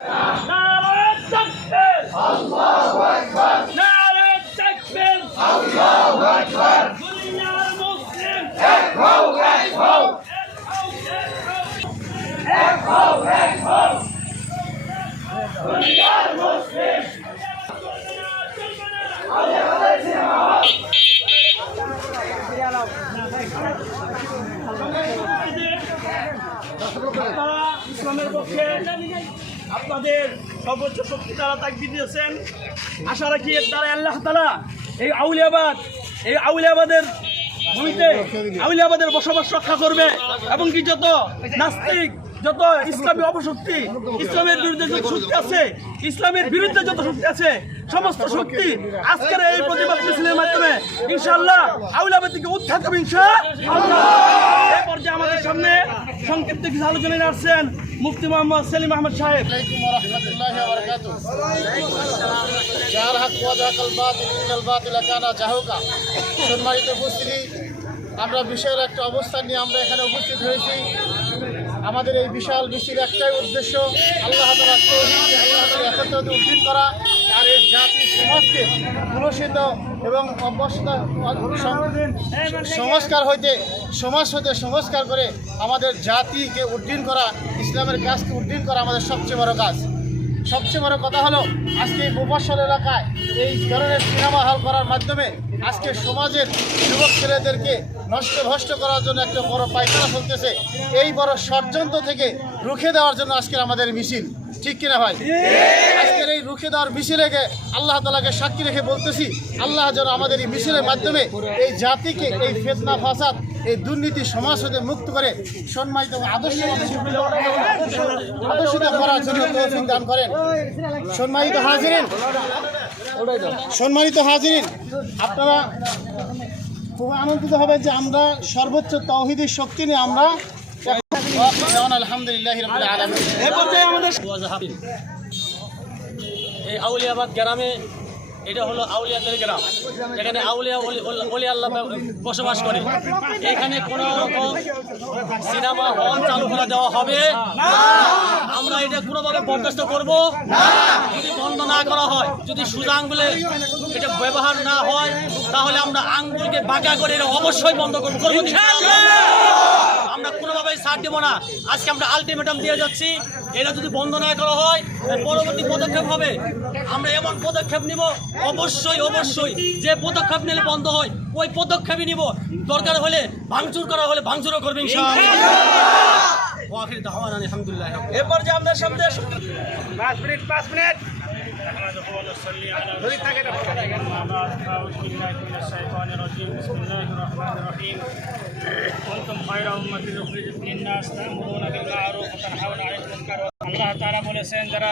নারায়ে তাকবীর, আল্লাহু আকবার। নারায়ে তাকবীর, আল্লাহু আকবার। দুনিয়ার মুসলিম এক হও, এক হও, এক হও, এক হও। দুনিয়ার মুসলিম ইসলামের পক্ষে আপনাদের সর্বোচ্চ শক্তি তারা তাকবীর দিয়েছেন। আশা রাখি এর দ্বারা আল্লাহ তাআলা এই আউলিয়াবাদের ভূমিতে আউলিয়াবাদের বসবাস রক্ষা করবে এবং কি যত নাস্তিক, যত ইসলামী অপশক্তি, ইসলামের বিরুদ্ধে যত শক্তি আছে, ইসলামের বিরুদ্ধে যত শক্তি আছে, সমস্ত শক্তি আজকের এই প্রতিবাদ মিছিলের মাধ্যমে ইনশাআল্লাহ আউলিয়াবাদ থেকে উদ্ধার হবে ইনশাআল্লাহ। এই পর্যায়ে আমাদের সামনে সংক্ষিপ্ত কিছু আলোচনায় আসছেন মুফতি মোহাম্মদ সেলিম আহমদ সাহেব। আলাইকুম ওয়া রাহমাতুল্লাহি ওয়া বারাকাতুহু। যার হক ওয়া যাকাল বাতিল ইন্নাল বাতিলা কানা জাহুকা। সম্মানিত উপস্থিতি, আমরা বিশাল একটা অবস্থান নিয়ে আমরা এখানে উপস্থিত হয়েছি। আমাদের এই বিশাল মিছিল একটাই উদ্দেশ্য, আল্লাহ তাআলার তৌহিদ, আল্লাহ তাআলার একত্বকে উদ্ধার করা আর এই জাতি সমাজকে কলুষিত এবং সংস্কার হইতে সংস্কার করে আমাদের জাতিকে উদ্ধার করা, ইসলামের কাজকে উদ্ধার করা আমাদের সবচেয়ে বড় কাজ। সবচেয়ে বড় কথা হলো আজকে এই মুফাসসল এলাকায় এই ধরনের সিনেমা হল করার মাধ্যমে আজকে সমাজের যুবক ছেলেদেরকে নষ্ট করার জন্য একটা বড় পায়খানা চলতেছে। এই বড় ষড়যন্ত্র থেকে রুখে দেওয়ার জন্য আজকের আমাদের মিছিল, ঠিক কিনা ভাই? আজকের এই রুখে দেওয়ার মিছিলেকে আল্লাহ তাআলাকে সাক্ষী রেখে বলতেছি, আল্লাহ যেন আমাদের এই মিছিলের মাধ্যমে এই জাতিকে এই ফিতনা ফাসাদ, এই দুর্নীতি সমাজ হতে মুক্ত করে সম্মানিত আদর্শিত করার জন্য তৌফিক দান করেন। সম্মানিত হাজিরিন, আপনারা খুব আনন্দিত হবেন যে আমরা সর্বোচ্চ তাওহীদের শক্তি নিয়ে আমরা আলহামদুলিল্লাহি রাব্বিল আলামিন। এই পর্যায়ে আমাদের এই আউলিয়াবাদ গ্রামে, এটা হলো আউলিয়াদের গ্রাম। এখানে আউলিয়া ওলি আল্লাহ বসবাস করে। এখানে কোনো রকম সিনেমা হল চালু করে দেওয়া হবে না। আমরা এটা কোনোভাবে বরদাস্ত করব না। যদি বন্ধ না করা হয়, যদি সোজা আঙ্গুলে এটা ব্যবহার না হয়, তাহলে আমরা আঙ্গুলকে বাঁকা করে এটা অবশ্যই বন্ধ করবো। আমরা কোনোভাবেই ছাড় দেবো না। আজকে আমরা আলটিমেটাম দিয়ে যাচ্ছি, এটা যদি বন্ধ না করা হয় পরবর্তী পদক্ষেপ হবে। আমরা এমন পদক্ষেপ নিব, অবশ্যই যে পদক্ষেপ নিলে বন্ধ হয় ওই পদক্ষেপই নিব। দরকার হলে ভাঙচুর করা হলে ভাঙচুরও করবে ইনশাআল্লাহ। আলহামদুলিল্লাহ। এরপর যে আমাদের সামনে 5 মিনিট আল্লাহ তাআলা বলেছেন যারা